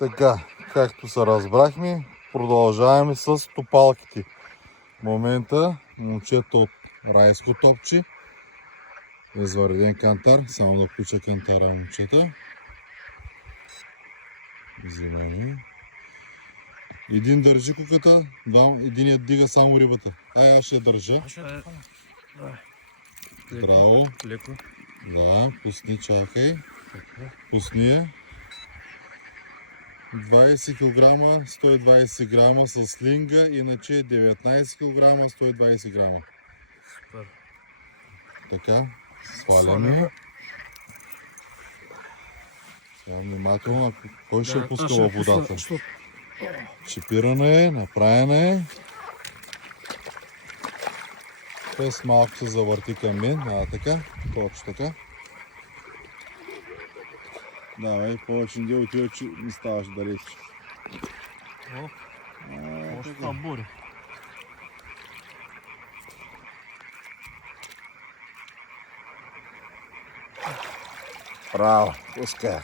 Така, както се разбрахме, продължаваме с топалките. В момента момчето от райско топче. Извъреден кантар, само да включа кантара момчета. Внимание. Един държи куката, единият дига само рибата. Аз ще я държа. Здраво. Леко. Да, пусни, чакай. Пусни я. 20 кг, 120 грама с слинга, иначе 19 кг, 120 грама. Супер. Така, сваляме. Сега внимателно, кой ще пуска във водата? Чипирана е, направена е. През малко се завърти към мен, така, точно така. Давай, повече не отива, че не ставаш далеч. Още там бури. Браво, пускай.